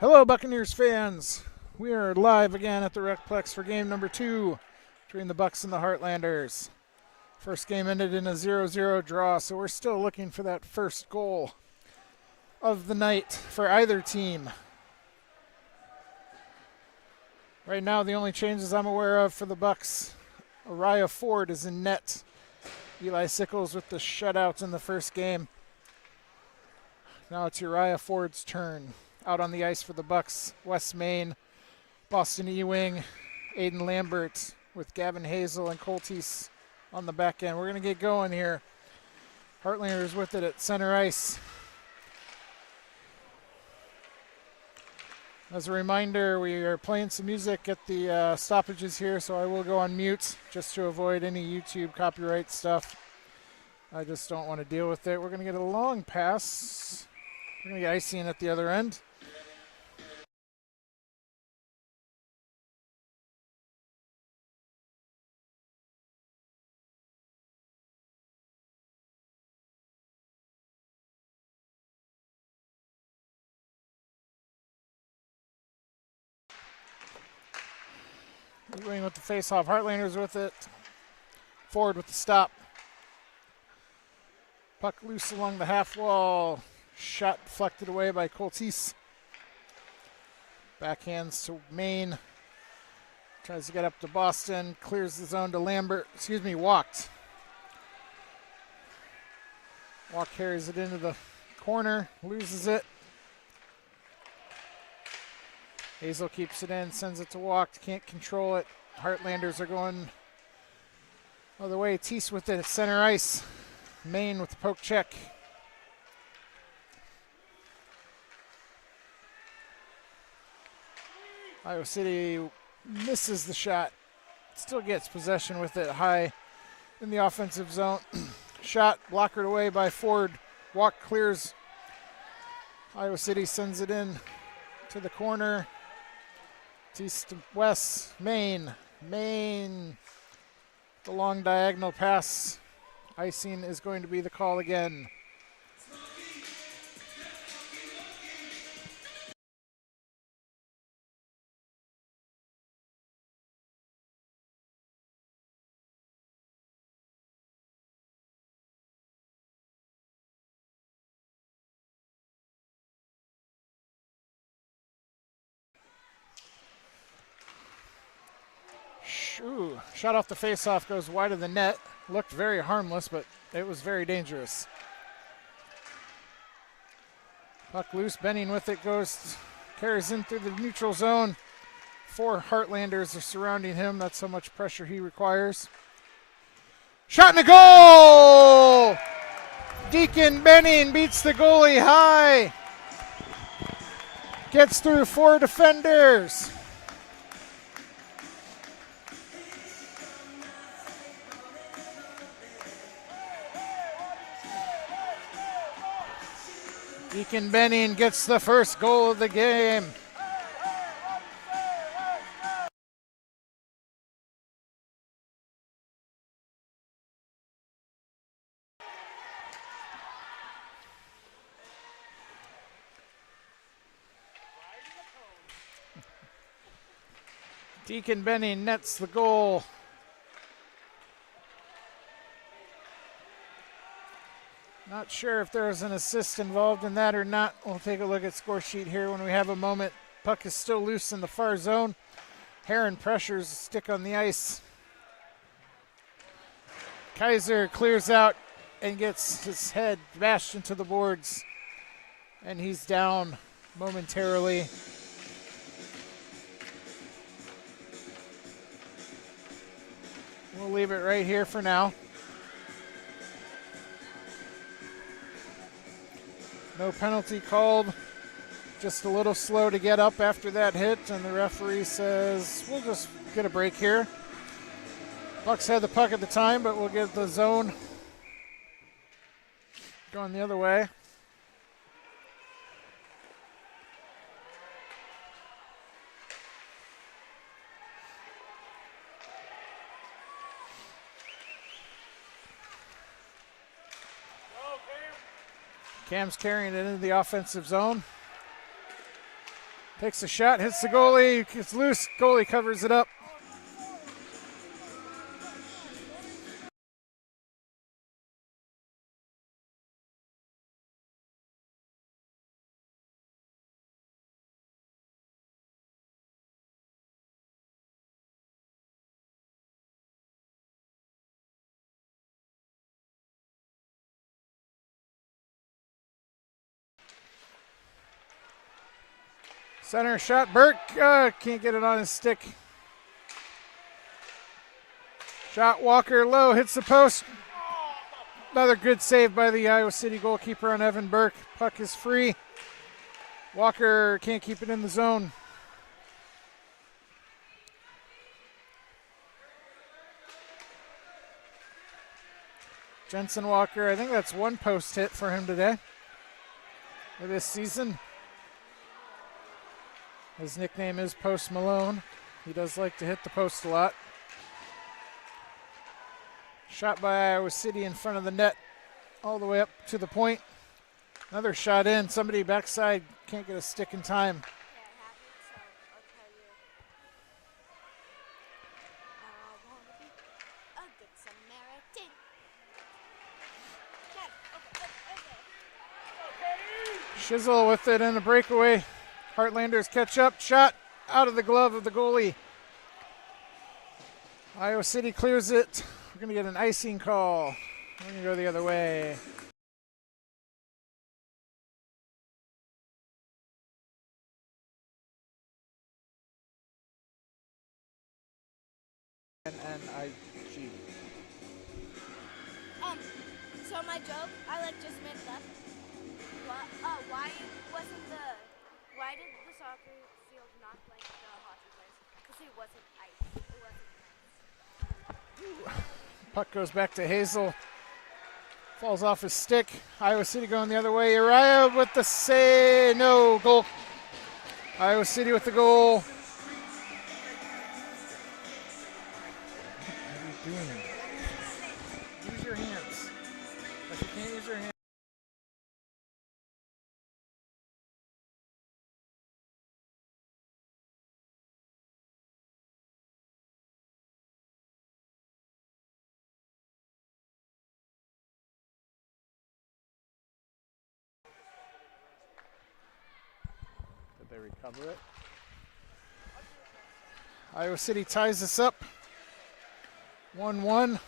Hello, Buccaneers fans. We are live again at the Recplex for game number 2 between the Bucs and the Heartlanders. First game ended in a 0-0 draw, so we're still looking for that first goal of the night for either team. Right now, the only changes I'm aware of for the Bucs, Uriah Ford is in net. Eli Sickles with the shutout in the first game. Now it's Uriah Ford's turn. Out on the ice for the Bucs, Wes Main, Boston Ewing, Aiden Lambert with Gavin Hazel and Coltis on the back end. We're going to get going here. Heartlanders with it at center ice. As a reminder, we are playing some music at the stoppages here, so I will go on mute just to avoid any YouTube copyright stuff. I just don't want to deal with it. We're going to get a long pass. We're going to get icing at the other end. Ewing with the face-off. Heartlanders with it. Ford with the stop. Puck loose along the half wall. Shot deflected away by Coltis. Backhands to Maine. Tries to get up to Boston. Clears the zone to Lambert. Walked. Walk carries it into the corner. Loses it. Hazel keeps it in. Sends it to Walk. Can't control it. Heartlanders are going other way. Teese with it at center ice. Maine with the poke check. Iowa City misses the shot. Still gets possession with it high in the offensive zone. Shot blockered away by Ford. Walk clears. Iowa City sends it in to the corner. Tease to West. Maine. The long diagonal pass. Icing is going to be the call again. Ooh, shot off the face-off, goes wide of the net. Looked very harmless, but it was very dangerous. Puck loose, Benning with it, carries in through the neutral zone. 4 Heartlanders are surrounding him. That's how much pressure he requires. Shot and a goal! Deacon Benning beats the goalie high. Gets through 4 defenders. Deacon Benning gets the first goal of the game. Deacon Benning nets the goal. Not sure if there's an assist involved in that or not. We'll take a look at score sheet here when we have a moment. Puck is still loose in the far zone. Heron pressures stick on the ice. Kaiser clears out and gets his head bashed into the boards. And he's down momentarily. We'll leave it right here for now. No penalty called. Just a little slow to get up after that hit, and the referee says, we'll just get a break here. Bucs had the puck at the time, but we'll get the zone going the other way. Cam's carrying it into the offensive zone. Takes a shot, hits the goalie, gets loose, goalie covers it up. Center shot, Burke can't get it on his stick. Shot, Walker low, hits the post. Another good save by the Iowa City goalkeeper on Evan Burke. Puck is free. Walker can't keep it in the zone. Jensen Walker, I think that's one post hit for him today for this season. His nickname is Post Malone. He does like to hit the post a lot. Shot by Iowa City in front of the net all the way up to the point. Another shot in. Somebody backside can't get a stick in time. Shizzle with it in a breakaway. Heartlanders catch up. Shot out of the glove of the goalie. Iowa City clears it. We're going to get an icing call. We're going to go the other way. N-N-I-G. So my joke, I just made it up. Why did the soccer field not like the hockey players? Because it wasn't ice. It wasn't ice. Puck goes back to Hazel. Falls off his stick. Iowa City going the other way. Uriah with the save. No, goal. Iowa City with the goal. What are you doing? Use your hands. If you can't use your hands. Did they recover it? Iowa City ties this up. 1-1.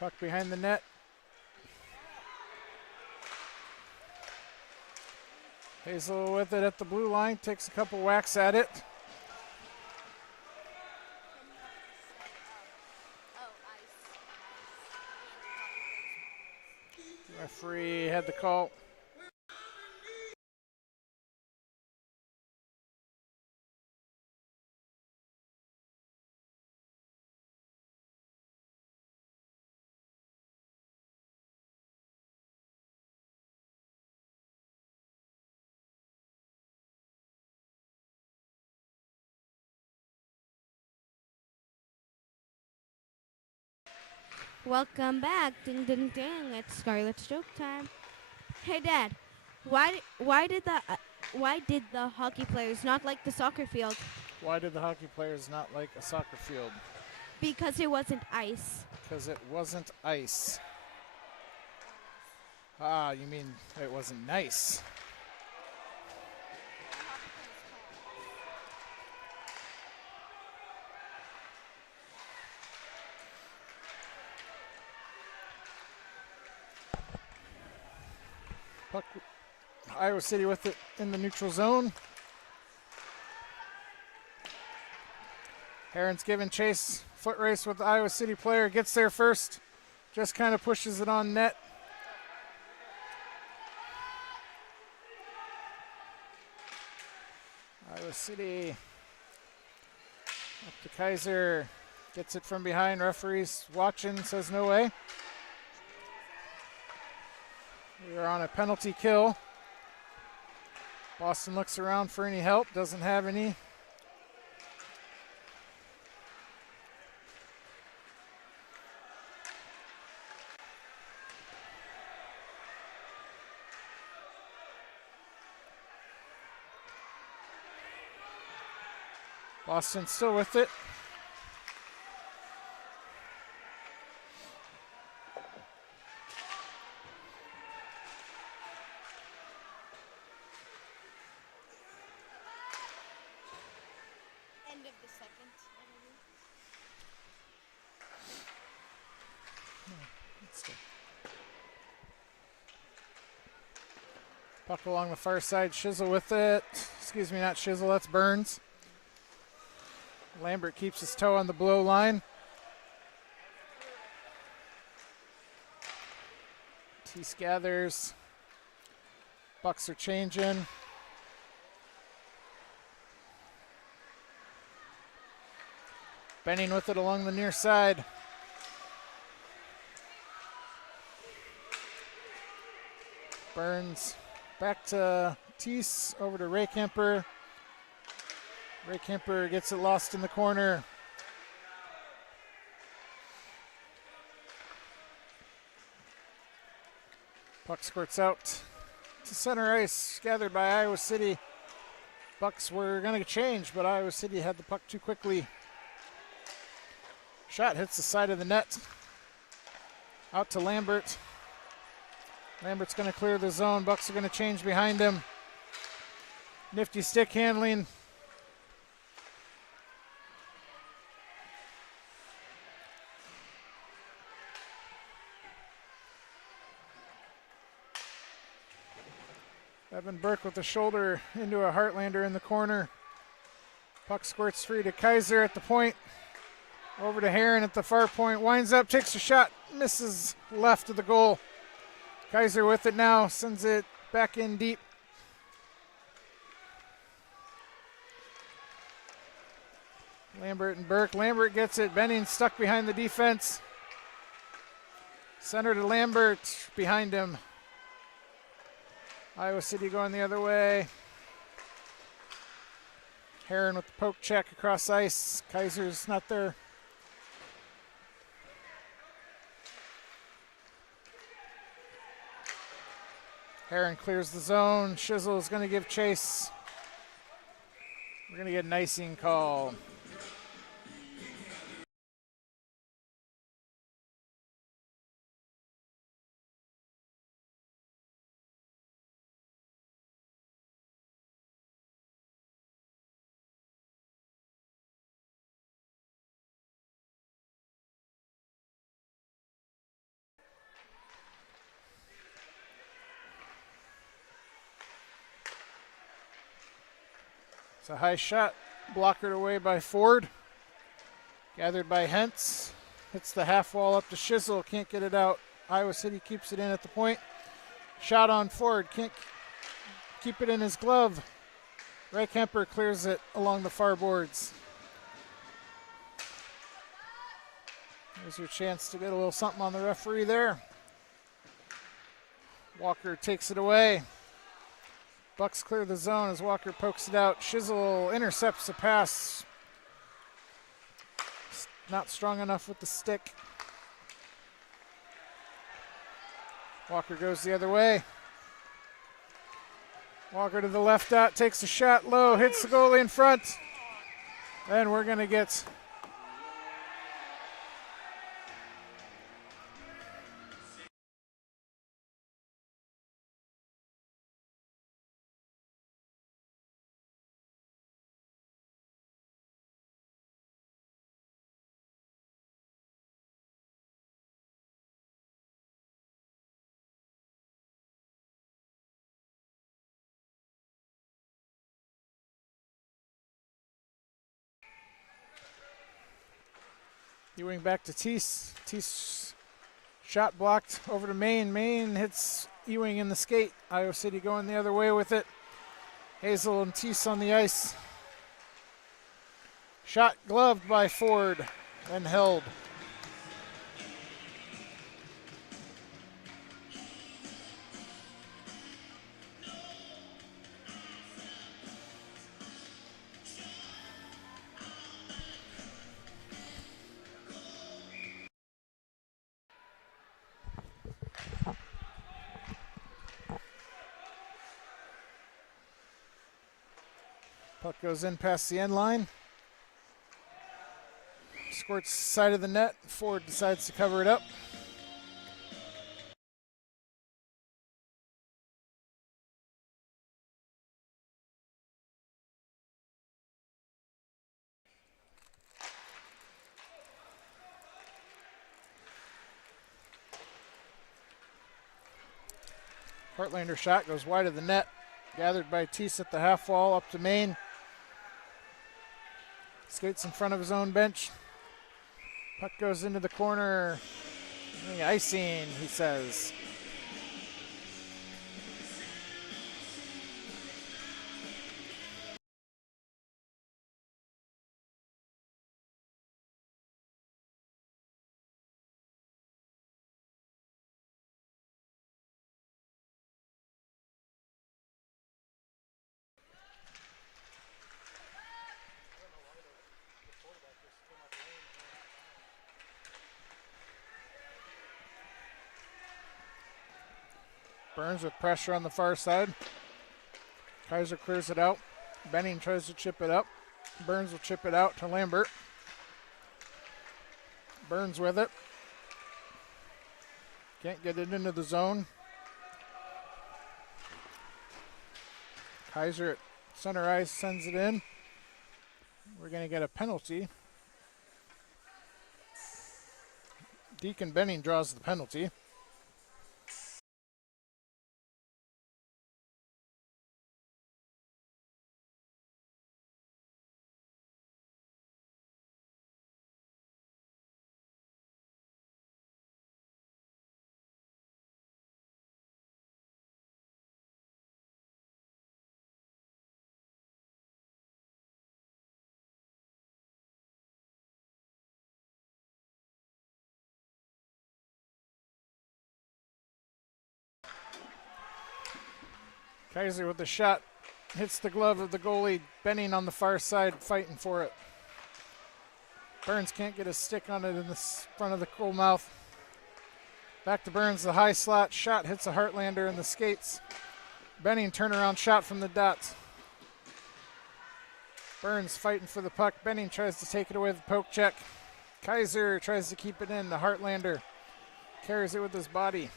Puck behind the net. Hazel with it at the blue line, takes a couple whacks at it. Referee had the call. Welcome back. Ding ding ding. It's Scarlett's joke time. Hey Dad, why did the hockey players not like the soccer field? Why did the hockey players not like a soccer field? Because it wasn't ice. Because it wasn't ice. Ah, you mean it wasn't nice. Puck, Iowa City with it in the neutral zone. Heron's giving chase. Foot race with the Iowa City player. Gets there first. Just kind of pushes it on net. Iowa City up to Kaiser. Gets it from behind. Referee's watching. Says no way. We are on a penalty kill. Boston looks around for any help. Doesn't have any. Boston still with it. End of the second. Puck along the far side. Shizzle with it. Excuse me, not Shizzle. That's Burns. Lambert keeps his toe on the blow line. Tease gathers. Bucs are changing. Benning with it along the near side. Burns back to Tease, over to Ray Kemper. Ray Kemper gets it lost in the corner. Puck squirts out to center ice, gathered by Iowa City. Bucs were going to change, but Iowa City had the puck too quickly. Shot hits the side of the net. Out to Lambert. Lambert's going to clear the zone. Bucs are going to change behind him. Nifty stick handling. Evan Burke with the shoulder into a Heartlander in the corner. Puck squirts free to Kaiser at the point. Over to Heron at the far point. Winds up, takes a shot, misses left of the goal. Kaiser with it now, sends it back in deep. Lambert and Burke. Lambert gets it. Benning stuck behind the defense. Center to Lambert, behind him. Iowa City going the other way. Heron with the poke check across ice. Kaiser's not there. Heron clears the zone. Shizzle is going to give chase. We're going to get an icing call. It's a high shot, blockered away by Ford. Gathered by Hentz. Hits the half wall up to Shizzle, can't get it out. Iowa City keeps it in at the point. Shot on Ford, can't keep it in his glove. Ray Kemper clears it along the far boards. There's your chance to get a little something on the referee there. Walker takes it away. Bucs clear the zone as Walker pokes it out. Shizzle intercepts the pass. Not strong enough with the stick. Walker goes the other way. Walker to the left dot, takes a shot low, hits the goalie in front. And we're going to get Ewing back to Teese. Teese shot blocked over to Maine. Maine hits Ewing in the skate. Iowa City going the other way with it. Hazel and Teese on the ice. Shot gloved by Ford and held. Puck goes in past the end line. squirts side of the net. Ford decides to cover it up. Heartlander shot goes wide of the net. Gathered by Teese at the half wall, up to Maine. Skates in front of his own bench. Puck goes into the corner. Icing, he says. Burns with pressure on the far side. Kaiser clears it out. Benning tries to chip it up. Burns will chip it out to Lambert. Burns with it. Can't get it into the zone. Kaiser at center ice sends it in. We're going to get a penalty. Deacon Benning draws the penalty. Kaiser with the shot. Hits the glove of the goalie. Benning on the far side fighting for it. Burns can't get a stick on it in the front of the goal mouth. Back to Burns, the high slot. Shot hits a Heartlander in the skates. Benning turnaround shot from the dots. Burns fighting for the puck. Benning tries to take it away with a poke check. Kaiser tries to keep it in. The Heartlander carries it with his body.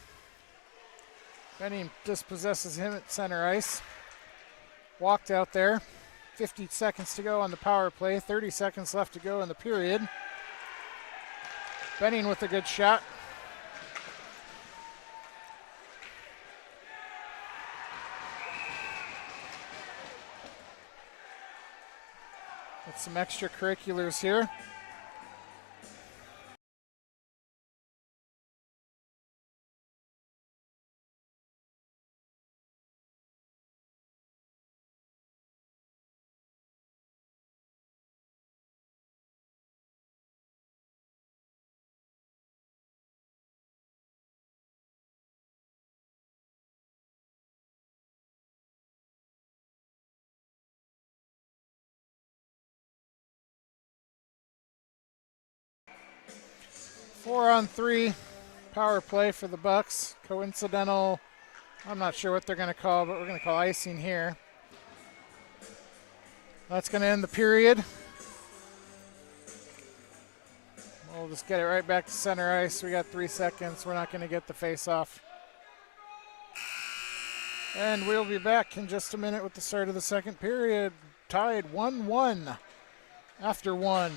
Benning dispossesses him at center ice. Walked out there. 50 seconds to go on the power play. 30 seconds left to go in the period. Benning with a good shot. Got some extracurriculars here. Four on three power play for the Bucs. Coincidental, I'm not sure what they're going to call, but we're going to call icing here. That's going to end the period. We'll just get it right back to center ice. We got 3 seconds. We're not going to get the face-off. And we'll be back in just a minute with the start of the second period. Tied 1-1 after one.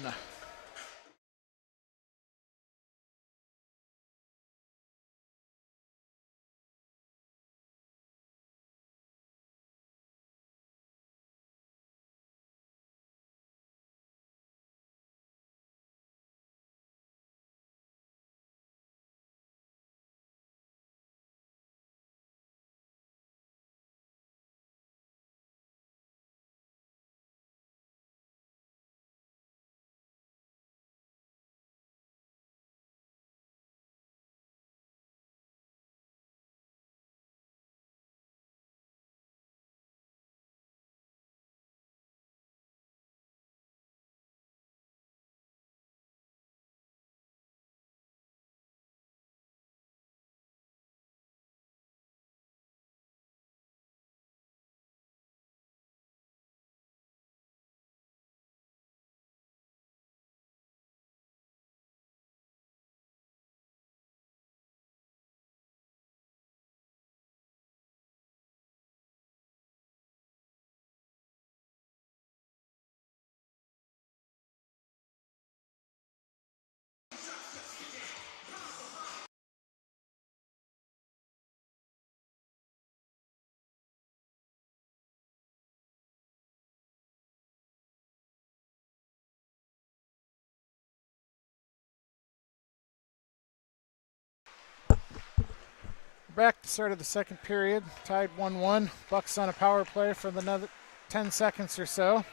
Back to start of the second period, tied 1-1. Bucs on a power play for another 10 seconds or so.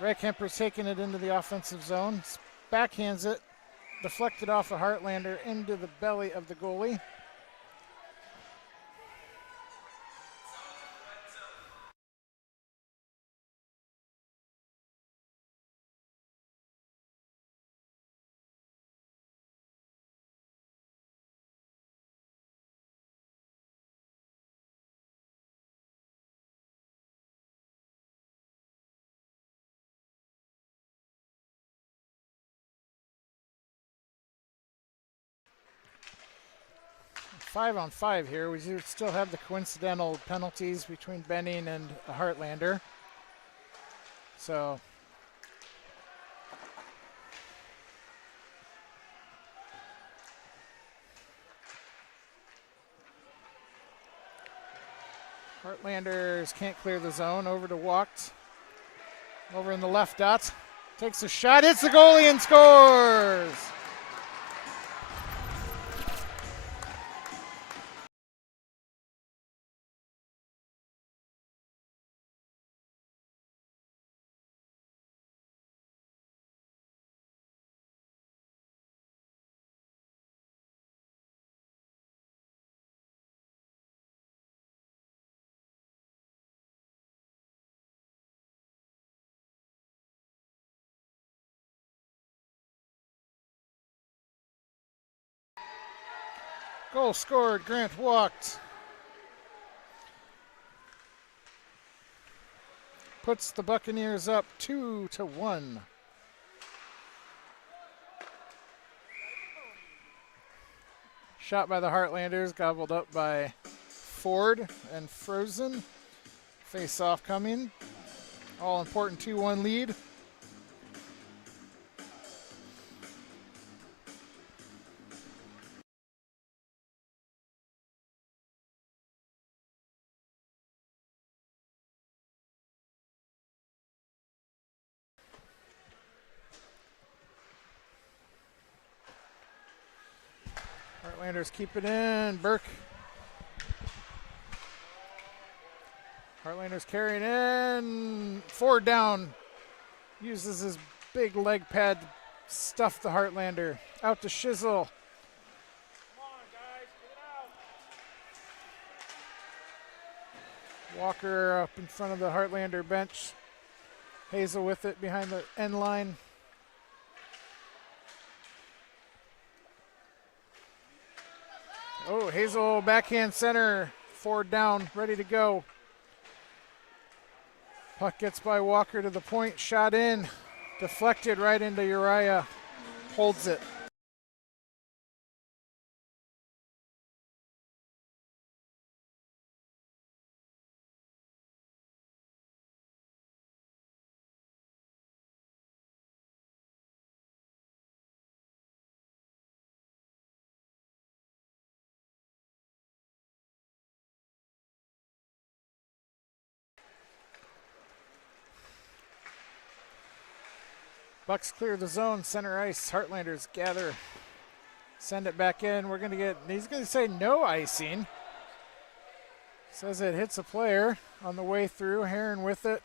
Kemper's taking it into the offensive zone, backhands it, deflected off a Heartlander into the belly of the goalie. Five on five here. We still have the coincidental penalties between Benning and a Heartlander. So Heartlanders can't clear the zone. Over to Walked. Over in the left dot. Takes a shot, hits the goalie and scores! Goal scored, Grant Walked. Puts the Buccaneers up 2-1. Shot by the Heartlanders, gobbled up by Ford and Frozen. Face off coming. All important 2-1 lead. Heartlanders keep it in. Burke. Heartlanders carrying in. Ford down. Uses his big leg pad to stuff the Heartlander. Out to Shizzle. Walker up in front of the Heartlander bench. Hazel with it behind the end line. Oh, Hazel backhand center. Ford down, ready to go. Puck gets by Walker to the point, shot in. Deflected right into Uriah. Holds it. Bucs clear the zone, center ice. Heartlanders gather. Send it back in. We're going to get, he's going to say no icing. Says it hits a player on the way through. Heron with it.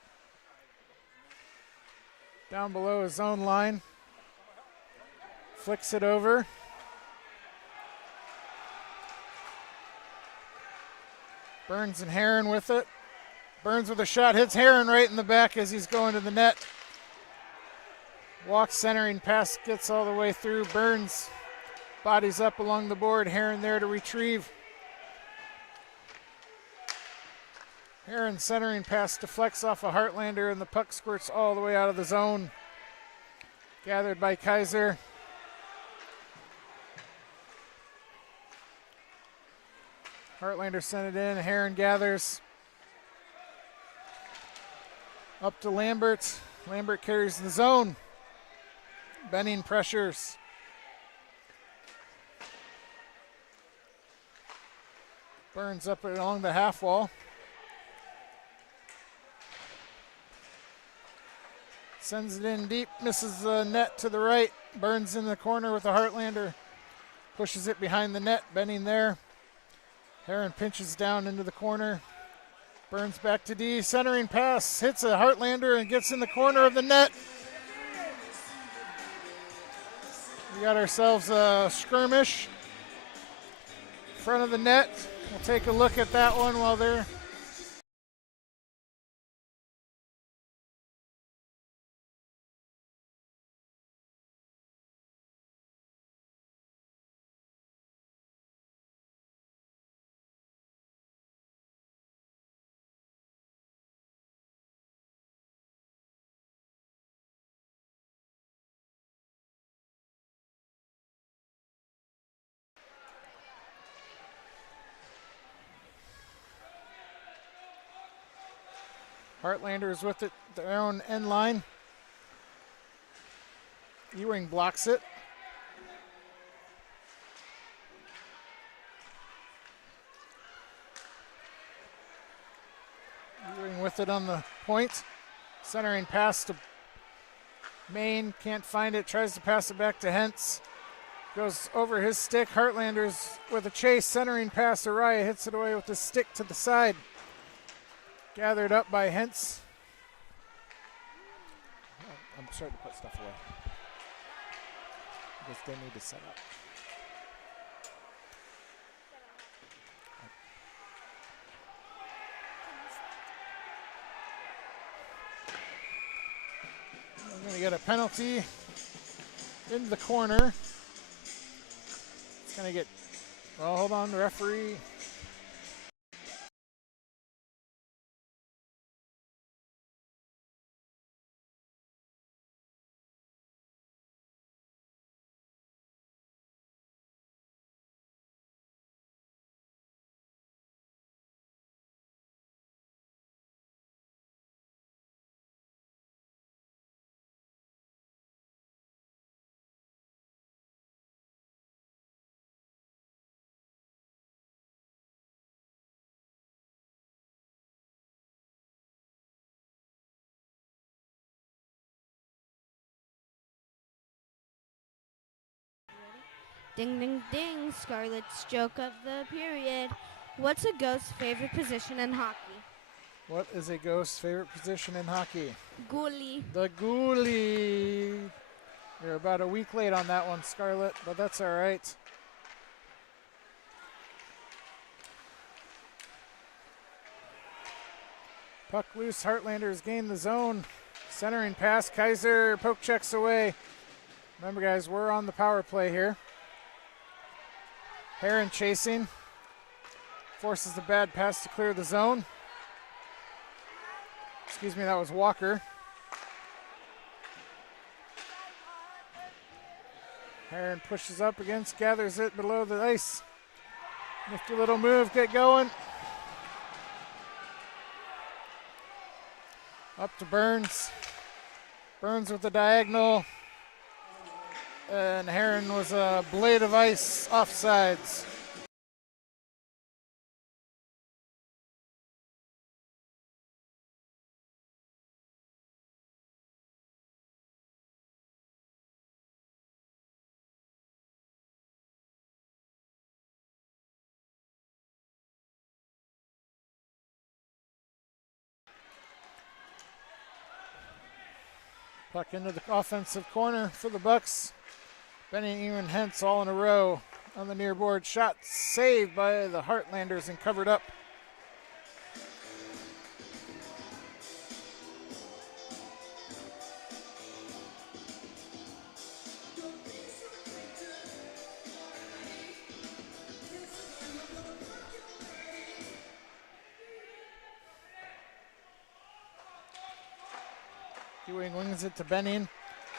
Down below his own line. Flicks it over. Burns and Heron with it. Burns with a shot, hits Heron right in the back as he's going to the net. Walks centering, pass gets all the way through. Burns bodies up along the board. Heron there to retrieve. Heron centering, pass deflects off a Heartlander, and the puck squirts all the way out of the zone. Gathered by Kaiser. Heartlander sent it in. Heron gathers. Up to Lambert. Lambert carries the zone. Benning pressures. Burns up along the half wall. Sends it in deep, misses the net to the right. Burns in the corner with the Heartlander. Pushes it behind the net. Benning there. Heron pinches down into the corner. Burns back to D. Centering pass. Hits a Heartlander and gets in the corner of the net. We got ourselves a skirmish. Front of the net. We'll take a look at that one while they're... Heartlanders with it, their own end line. Ewing blocks it. Ewing with it on the point. Centering pass to Maine, can't find it, tries to pass it back to Hentz. Goes over his stick. Heartlanders with a chase, centering pass. Araya hits it away with the stick to the side. Gathered up by Hentz. I'm starting to put stuff away because they need to set up. We're going to get a penalty into the corner. It's going to get, well, hold on, the referee. Ding, ding, ding. Scarlet's joke of the period. What's a ghost's favorite position in hockey? What is a ghost's favorite position in hockey? Goalie. The goalie. You're about a week late on that one, Scarlet, but that's all right. Puck loose, Heartlanders gain the zone. Centering pass, Kaiser poke checks away. Remember, guys, we're on the power play here. Heron chasing. Forces the bad pass to clear the zone. Excuse me, that was Walker. Heron pushes up against, gathers it below the ice. Nifty little move, get going. Up to Burns. Burns with the diagonal. And Heron was a blade of ice offsides. Puck into the offensive corner for the Bucs. Benny, Ewan, Hentz all in a row on the near board. Shot saved by the Heartlanders and covered up. Ewing wings it to Benning.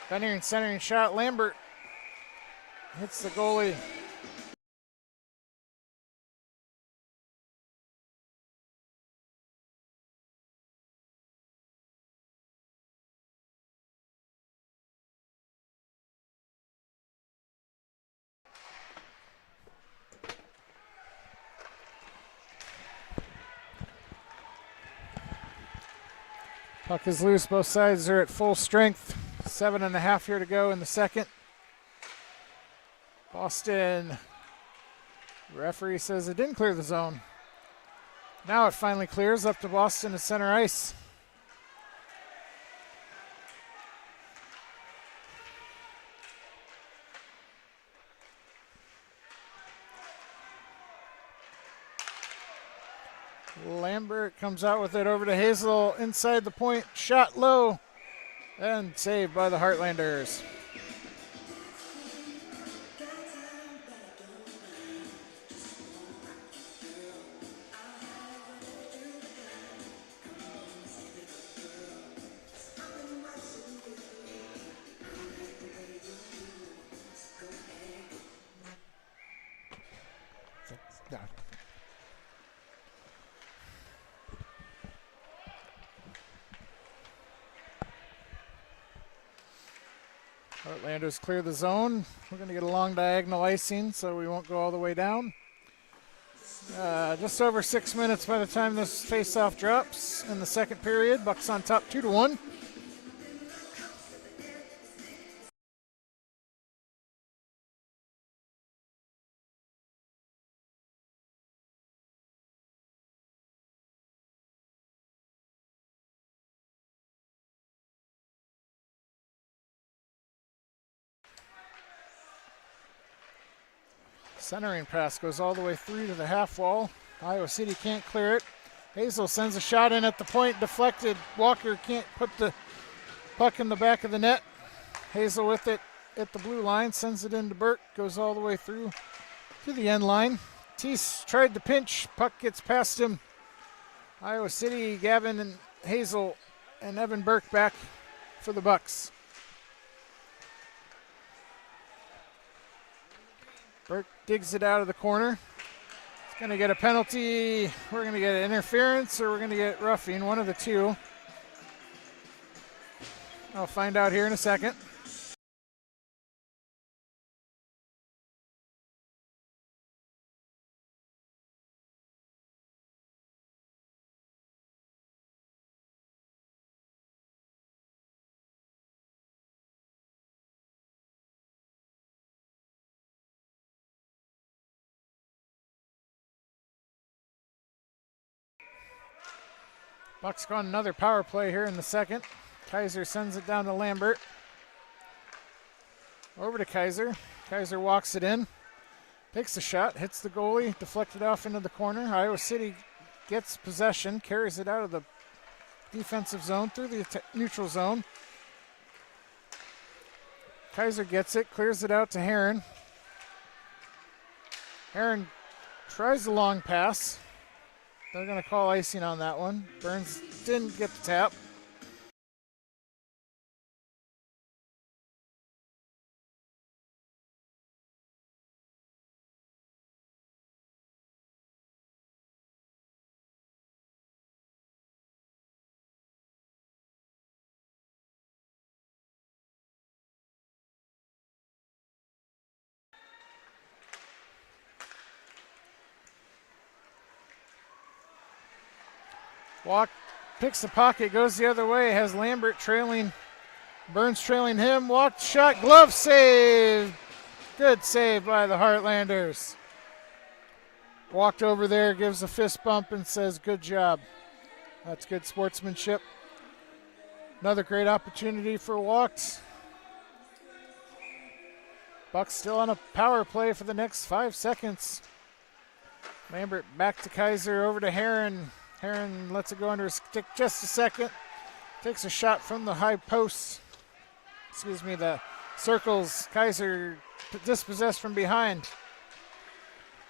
Benning centering shot. Lambert hits the goalie. Puck is loose. Both sides are at full strength. 7.5 here to go in the second. Boston. Referee says it didn't clear the zone. Now it finally clears up to Boston at center ice. Lambert comes out with it over to Hazel inside the point. Shot low and saved by the Heartlanders. Heartlanders clear the zone. We're going to get a long diagonal icing, so we won't go all the way down. Just over 6 minutes by the time this face-off drops in the second period. Bucs on top 2-1. Centering pass goes all the way through to the half wall. Iowa City can't clear it. Hazel sends a shot in at the point, deflected. Walker can't put the puck in the back of the net. Hazel with it at the blue line, sends it into Burke, goes all the way through to the end line. Teese tried to pinch, puck gets past him. Iowa City, Gavin and Hazel and Evan Burke back for the Bucs. Burke digs it out of the corner. It's going to get a penalty. We're going to get interference or we're going to get roughing, one of the two. I'll find out here in a second. Bucs got another power play here in the second. Kaiser sends it down to Lambert. Over to Kaiser. Kaiser walks it in. Takes the shot, hits the goalie, deflected off into the corner. Iowa City gets possession, carries it out of the defensive zone through the neutral zone. Kaiser gets it, clears it out to Heron. Heron tries the long pass. They're going to call icing on that one. Burns didn't get the tap. Walk, picks the pocket, goes the other way, has Lambert trailing, Burns trailing him. Walk, shot, glove save. Good save by the Heartlanders. Walked over there, gives a fist bump and says, good job. That's good sportsmanship. Another great opportunity for Walked. Bucs still on a power play for the next 5 seconds. Lambert back to Kaiser, over to Heron. Heron lets it go under his stick just a second. Takes a shot from the high post. The circles. Kaiser dispossessed from behind.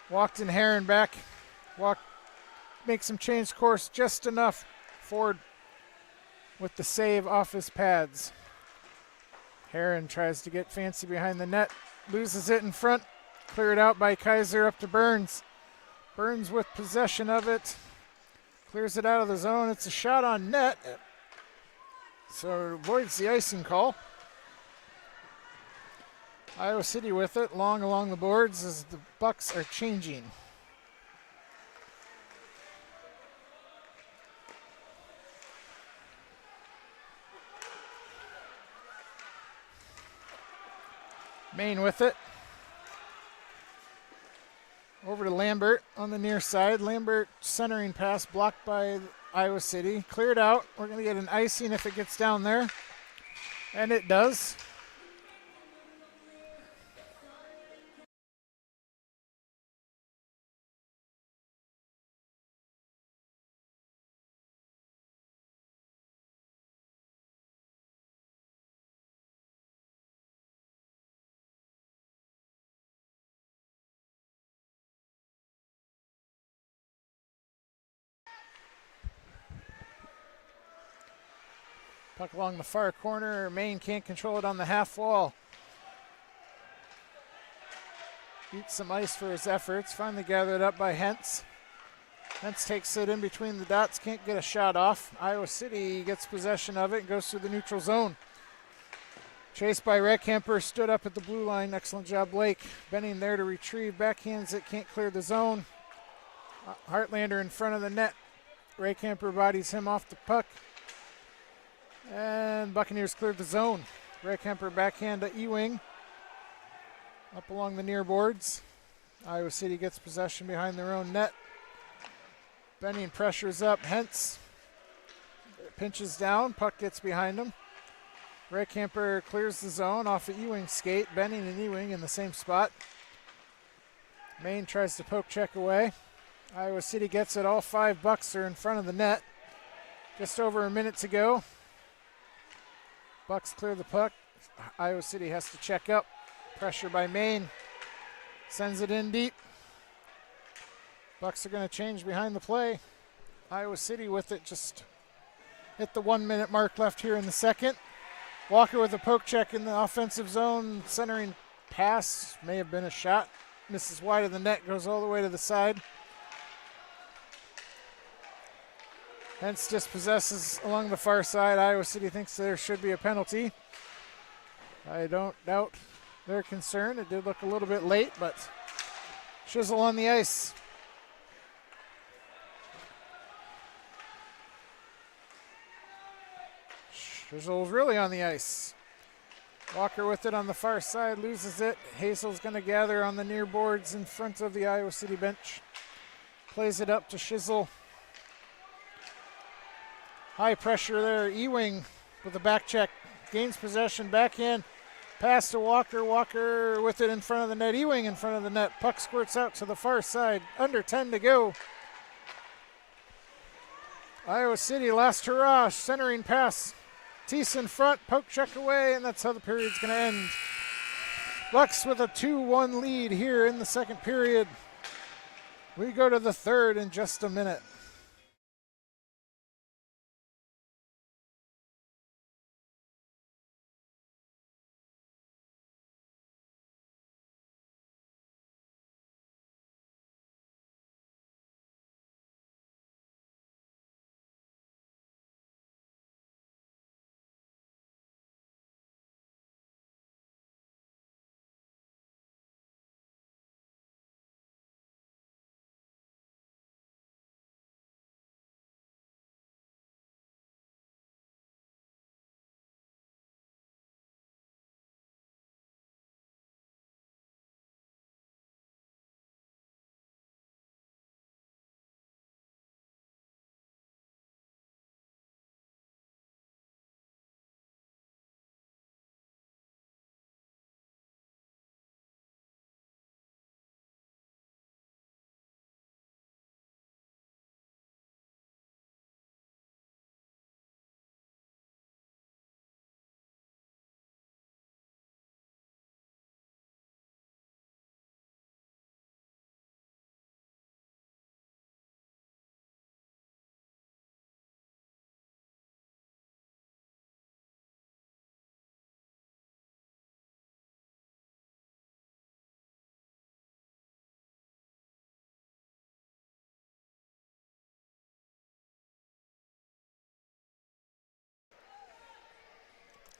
Walked in Heron back. Walked, makes him change course just enough. Ford with the save off his pads. Heron tries to get fancy behind the net. Loses it in front. Cleared out by Kaiser up to Burns. Burns with possession of it. Clears it out of the zone. It's a shot on net. So avoids the icing call. Iowa City with it, long along the boards as the Bucs are changing. Maine with it. Over to Lambert on the near side. Lambert centering pass blocked by Iowa City. Cleared out. We're going to get an icing if it gets down there. And it does. Puck along the far corner. Maine can't control it on the half wall. Eats some ice for his efforts. Finally gathered up by Hentz. Hentz takes it in between the dots. Can't get a shot off. Iowa City gets possession of it and goes through the neutral zone. Chased by Redcamper. Stood up at the blue line. Excellent job, Blake. Benning there to retrieve. Backhands it. Can't clear the zone. Heartlander in front of the net. Redcamper bodies him off the puck. And Buccaneers cleared the zone. Redcamper backhand to Ewing. Up along the near boards. Iowa City gets possession behind their own net. Benning pressures up. Hentz pinches down. Puck gets behind him. Redcamper clears the zone off of Ewing's skate. Benning and Ewing in the same spot. Maine tries to poke check away. Iowa City gets it. All 5 Bucs are in front of the net. Just over a minute to go. Bucs clear the puck. Iowa City has to check up. Pressure by Maine. Sends it in deep. Bucs are going to change behind the play. Iowa City with it, just hit the 1 minute mark left here in the second. Walker with a poke check in the offensive zone. Centering pass. May have been a shot. Misses wide of the net. Goes all the way to the side. Hentz dispossesses along the far side. Iowa City thinks there should be a penalty. I don't doubt their concern. It did look a little bit late, but Shizzle on the ice. Shizzle's really on the ice. Walker with it on the far side, loses it. Hazel's going to gather on the near boards in front of the Iowa City bench. Plays it up to Shizzle. High pressure there. Ewing with a back check. Gains possession. Backhand. Pass to Walker. Walker with it in front of the net. Ewing in front of the net. Puck squirts out to the far side. Under 10 to go. Iowa City, last hurrah. Centering pass. Teese in front. Poke check away. And that's how the period's going to end. Bucs with a 2-1 lead here in the second period. We go to the third in just a minute.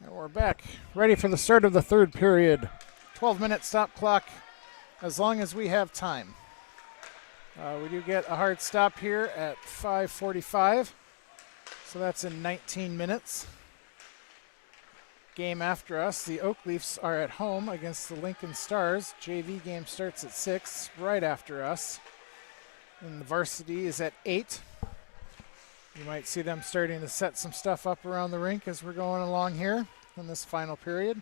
And we're back, ready for the start of the third period. 12-minute stop clock, as long as we have time. We do get a hard stop here at 5:45, so that's in 19 minutes. Game after us, the Oak Leafs are at home against the Lincoln Stars. JV game starts at 6, right after us. And the varsity is at 8. You might see them starting to set some stuff up around the rink as we're going along here in this final period.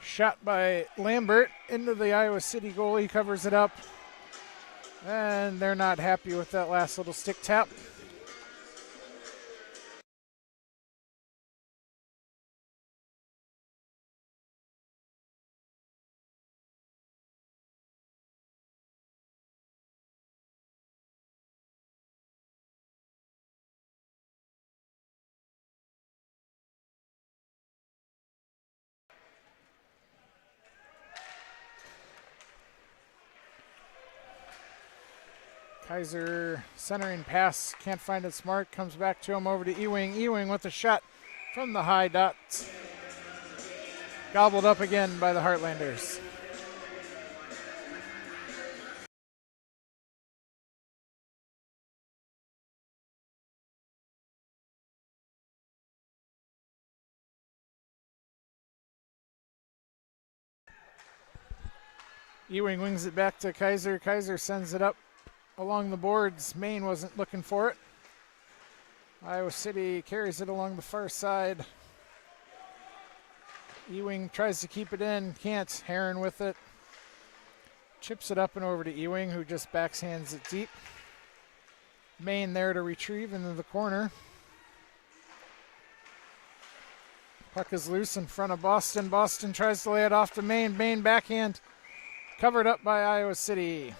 Shot by Lambert into the Iowa City goalie, covers it up. And they're not happy with that last little stick tap. Kaiser centering pass, can't find it smart, comes back to him over to Ewing. Ewing with a shot from the high dot. Gobbled up again by the Heartlanders. Ewing wings it back to Kaiser. Kaiser sends it up along the boards. Maine wasn't looking for it. Iowa City carries it along the far side. Ewing tries to keep it in, can't. Heron with it. Chips it up and over to Ewing, who just backhands it deep. Maine there to retrieve into the corner. Puck is loose in front of Boston. Boston tries to lay it off to Maine. Maine backhand. Covered up by Iowa City.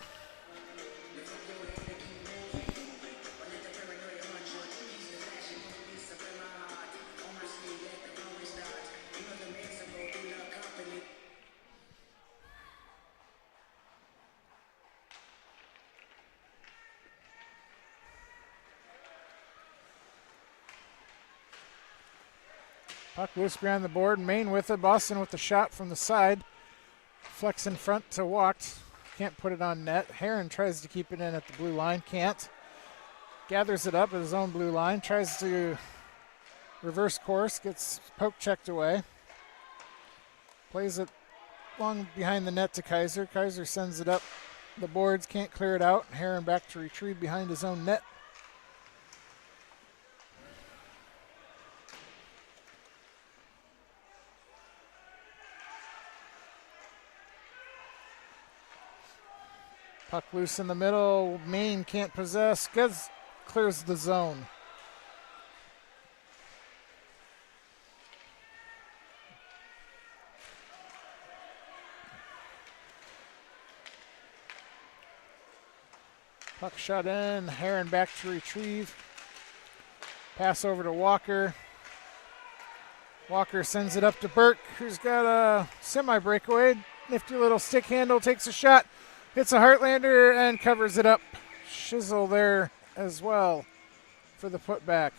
Puck loose behind the board. Maine with it. Boston with the shot from the side. Flex in front to Walked. Can't put it on net. Heron tries to keep it in at the blue line. Can't. Gathers it up at his own blue line. Tries to reverse course. Gets poke checked away. Plays it long behind the net to Kaiser. Kaiser sends it up the boards. Can't clear it out. Heron back to retrieve behind his own net. Puck loose in the middle. Maine can't possess. Clears the zone. Puck shot in. Heron back to retrieve. Pass over to Walker. Walker sends it up to Burke, who's got a semi-breakaway. Nifty little stick handle, takes a shot. Hits a Heartlander and covers it up. Shizzle there as well for the putback.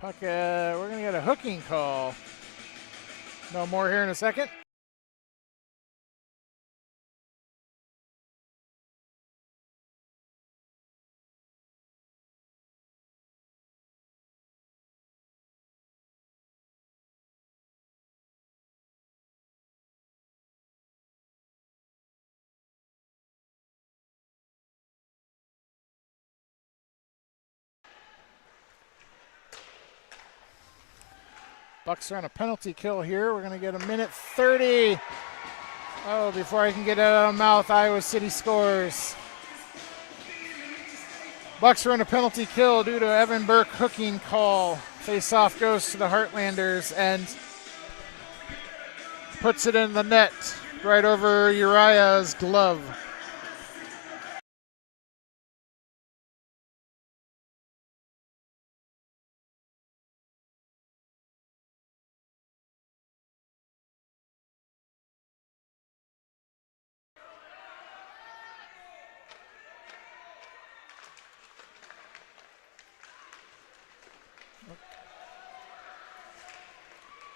Puck, we're going to get a hooking call. No more here in a second. Bucs are on a penalty kill here. We're going to get a minute 30. Oh, before I can get it out of mouth, Iowa City scores. Bucs are on a penalty kill due to Evan Burke hooking call. Face-off goes to the Heartlanders and puts it in the net right over Uriah's glove.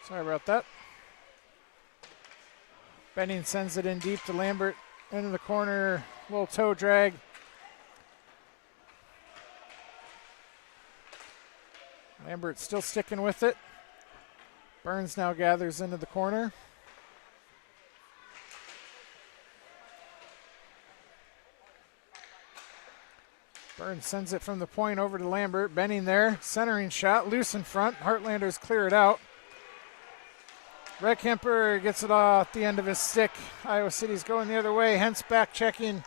Sorry about that. Benning sends it in deep to Lambert. Into the corner. Little toe drag. Lambert still sticking with it. Burns now gathers into the corner. Burns sends it from the point over to Lambert. Benning there. Centering shot. Loose in front. Heartlanders clear it out. Redkemper gets it off the end of his stick. Iowa City's going the other way. Hence back checking.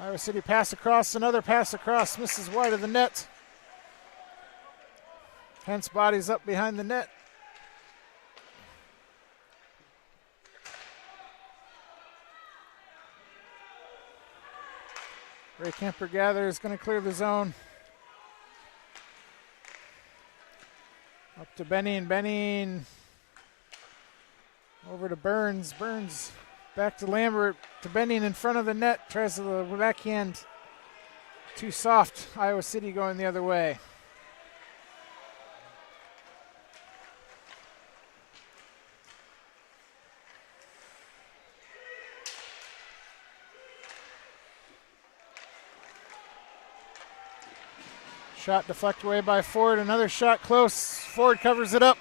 Iowa City pass across. Another pass across. Misses wide of the net. Hence bodies up behind the net. Redkemper gathers, going to clear the zone. Up to Benning. Benning over to Burns. Burns back to Lambert. To Benning in front of the net. Tries the backhand. Too soft. Iowa City going the other way. Shot deflected away by Ford. Another shot close. Ford covers it up.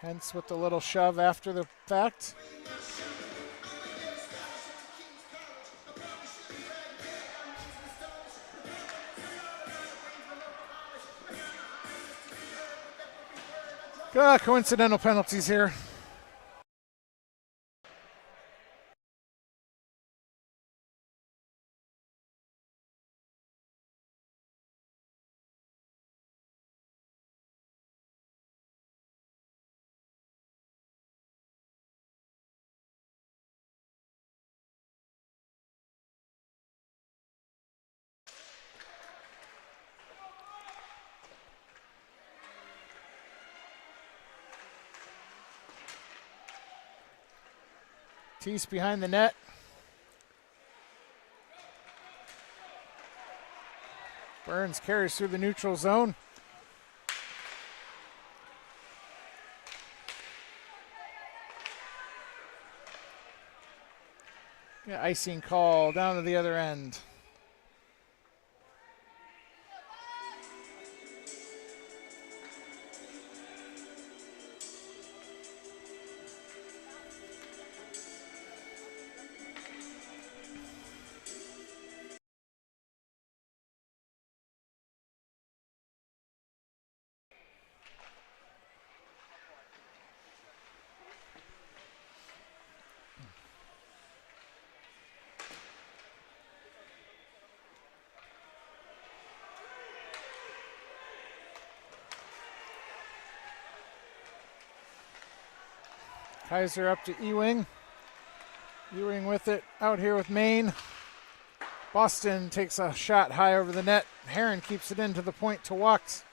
Hence with the little shove after the fact. Coincidental penalties here. Tease behind the net. Burns carries through the neutral zone. Yeah, icing call down to the other end. Kaiser up to Ewing. Ewing with it out here with Maine. Boston takes a shot high over the net. Heron keeps it into the point to Wacht.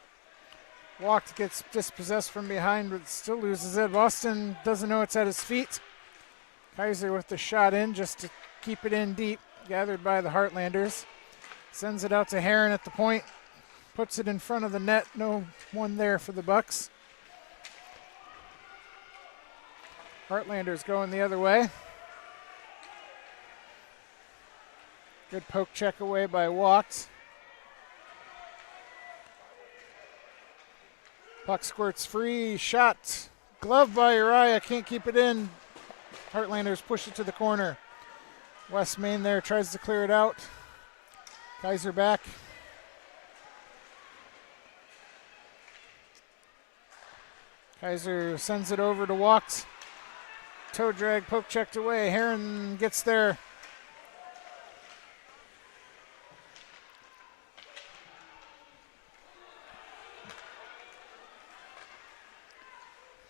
Wacht gets dispossessed from behind but still loses it. Boston doesn't know it's at his feet. Kaiser with the shot in just to keep it in deep. Gathered by the Heartlanders. Sends it out to Heron at the point. Puts it in front of the net. No one there for the Bucs. Heartlanders going the other way. Good poke check away by Wacht. Puck squirts free. Shot. Glove by Uriah. Can't keep it in. Heartlanders push it to the corner. West Main there tries to clear it out. Kaiser back. Kaiser sends it over to Wacht. Toe drag, poke checked away. Heron gets there.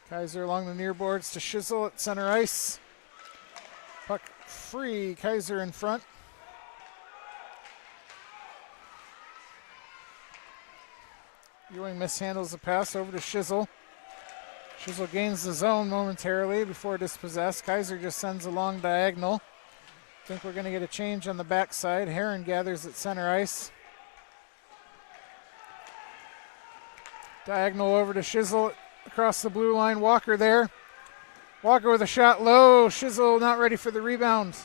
Kaiser along the near boards to Shizzle at center ice. Puck free, Kaiser in front. Ewing mishandles the pass over to Shizzle. Shizzle gains the zone momentarily before dispossessed. Kaiser just sends a long diagonal. Think we're going to get a change on the backside. Heron gathers at center ice. Diagonal over to Shizzle across the blue line. Walker there. Walker with a shot low. Shizzle not ready for the rebound.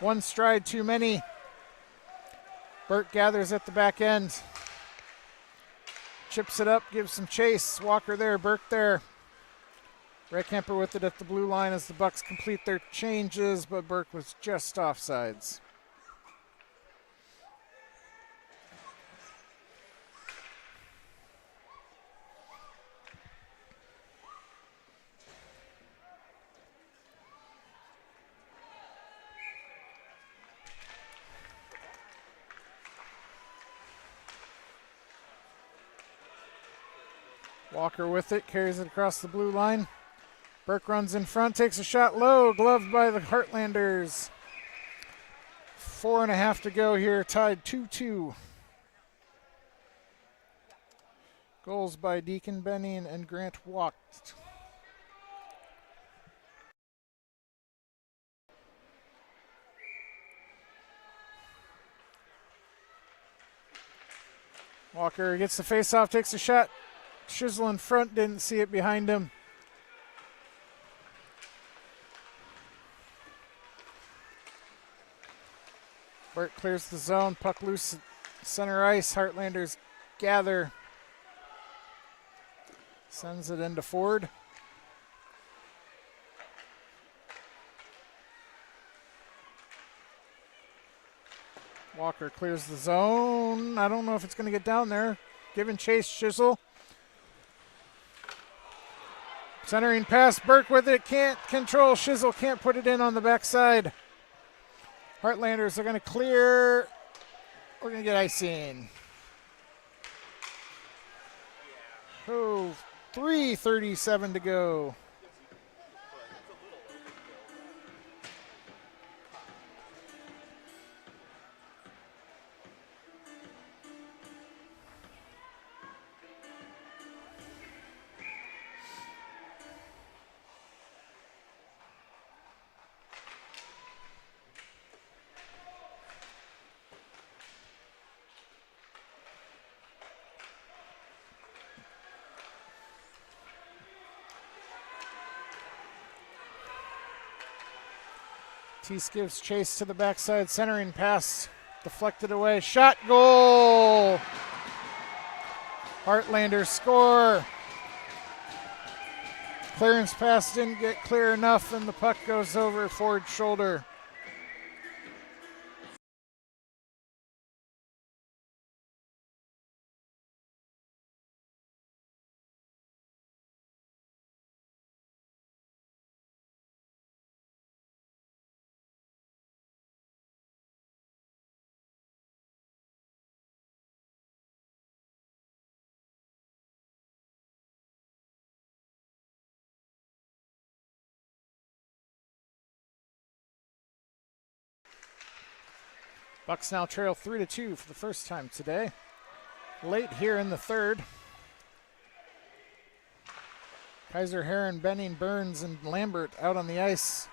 One stride too many. Burke gathers at the back end. Chips it up, gives some chase. Walker there, Burke there. Recamper with it at the blue line as the Bucs complete their changes, but Burke was just offsides. Walker with it, carries it across the blue line. Burke runs in front, takes a shot low, gloved by the Heartlanders. 4.5 to go here, tied 2-2. Goals by Deacon Benning and Grant Walked. Walker gets the face-off, takes a shot. Shizzle in front, didn't see it behind him. Burke clears the zone, puck loose center ice. Heartlanders gather. Sends it into Ford. Walker clears the zone. I don't know if it's going to get down there. Giving chase, Shizzle. Centering pass, Burke with it, can't control. Shizzle can't put it in on the backside. Heartlanders are going to clear. We're going to get icing. Oh, 3:37 to go. Tease gives chase to the backside, centering pass, deflected away, shot, goal! Heartlanders score. Clearance pass didn't get clear enough, and the puck goes over Ford's shoulder. Bucs now trail 3-2 for the first time today. Late here in the third. Kaiser, Heron, Benning, Burns, and Lambert out on the ice.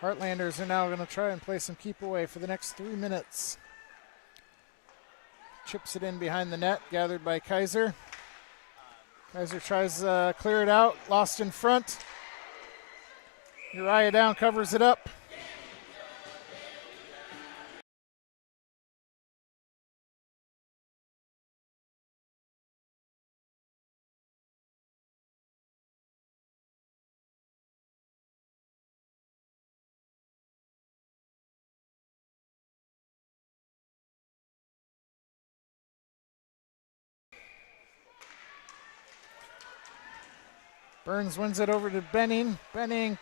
Heartlanders are now going to try and play some keep away for the next 3 minutes. Chips it in behind the net, gathered by Kaiser. Kaiser tries to clear it out, lost in front. Uriah down, covers it up. Burns wins it over to Benning. Benning,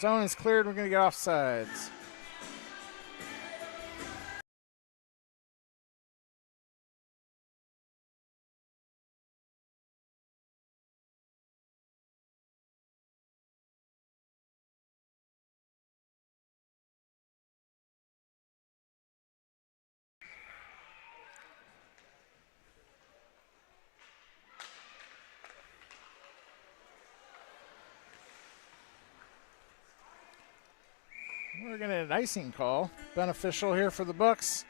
zone is cleared. We're going to get offsides. We're going to get an icing call. Beneficial here for the Bucs.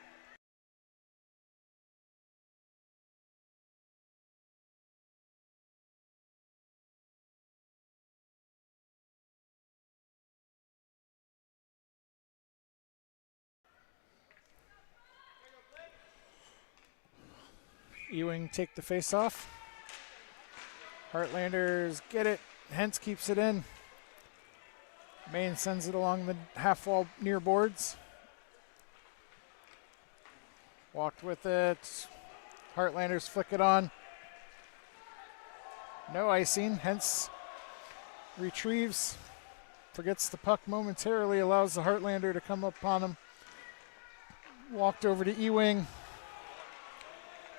Ewing take the face off. Heartlanders get it. Hentz keeps it in. Maine sends it along the half wall near boards. Walked with it. Heartlanders flick it on. No icing. Hentz retrieves. Forgets the puck momentarily. Allows the Heartlander to come up on him. Walked over to Ewing.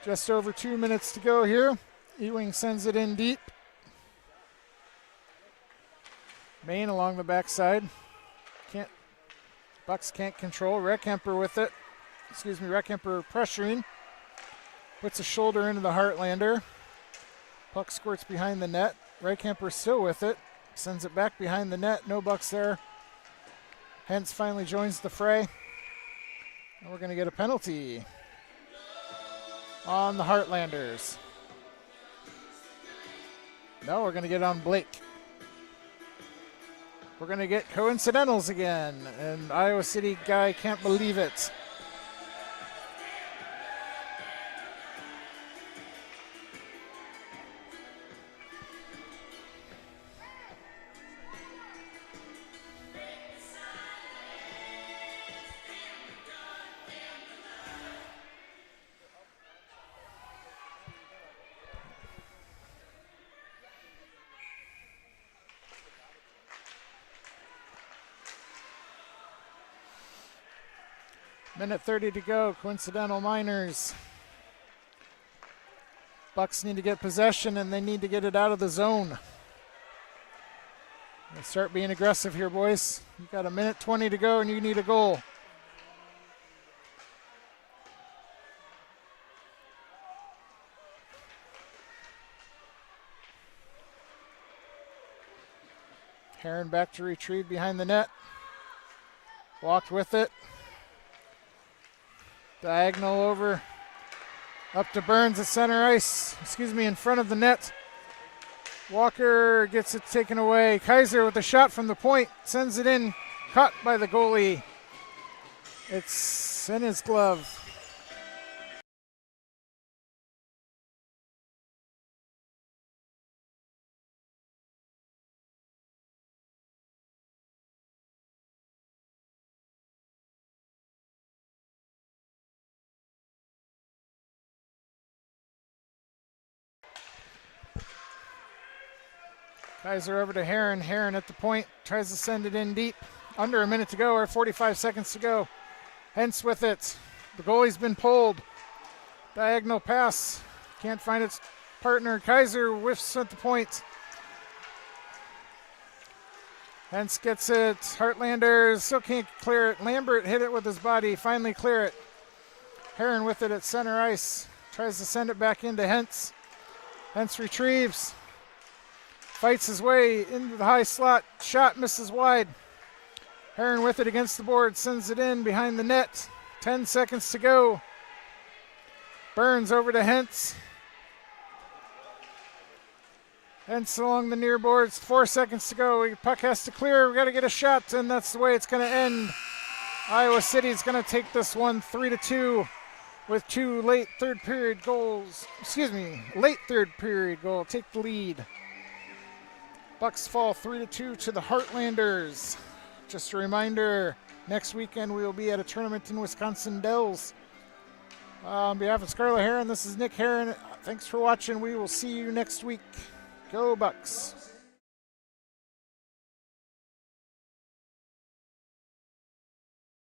Just over 2 minutes to go here. Ewing sends it in deep. Maine along the backside. Bucs can't control. Reckhemper with it. Reckhemper pressuring. Puts a shoulder into the Heartlander. Puck squirts behind the net. Reckhemper still with it. Sends it back behind the net. No Bucs there. Hentz finally joins the fray. And we're going to get a penalty on the Heartlanders. No, we're going to get on Blake. We're going to get coincidentals again, and Iowa City guy can't believe it. Minute 30 to go, coincidental minors. Bucs need to get possession and they need to get it out of the zone. Let's start being aggressive here, boys. You've got a minute 20 to go and you need a goal. Heron back to retrieve behind the net. Walked with it. Diagonal over, up to Burns at center ice, in front of the net. Walker gets it taken away. Kaiser with a shot from the point, sends it in, caught by the goalie. It's in his glove. Kaiser over to Heron. Heron at the point, tries to send it in deep. Under a minute to go, or 45 seconds to go. Hentz with it. The goalie's been pulled. Diagonal pass. Can't find its partner. Kaiser whiffs at the point. Hentz gets it. Heartlanders still can't clear it. Lambert hit it with his body. Finally clear it. Heron with it at center ice. Tries to send it back into Hentz. Hentz retrieves. Fights his way into the high slot. Shot misses wide. Heron with it against the board. Sends it in behind the net. 10 seconds to go. Burns over to Hentz. Hentz along the near boards. 4 seconds to go. Puck has to clear. We got to get a shot, and that's the way it's going to end. Iowa City's going to take this one 3-2 with two late third period goals. Late third period goal. Take the lead. Bucs fall 3-2 to the Heartlanders. Just a reminder, next weekend we will be at a tournament in Wisconsin Dells. On behalf of Scarlett Heron, this is Nick Heron. Thanks for watching. We will see you next week. Go Bucs.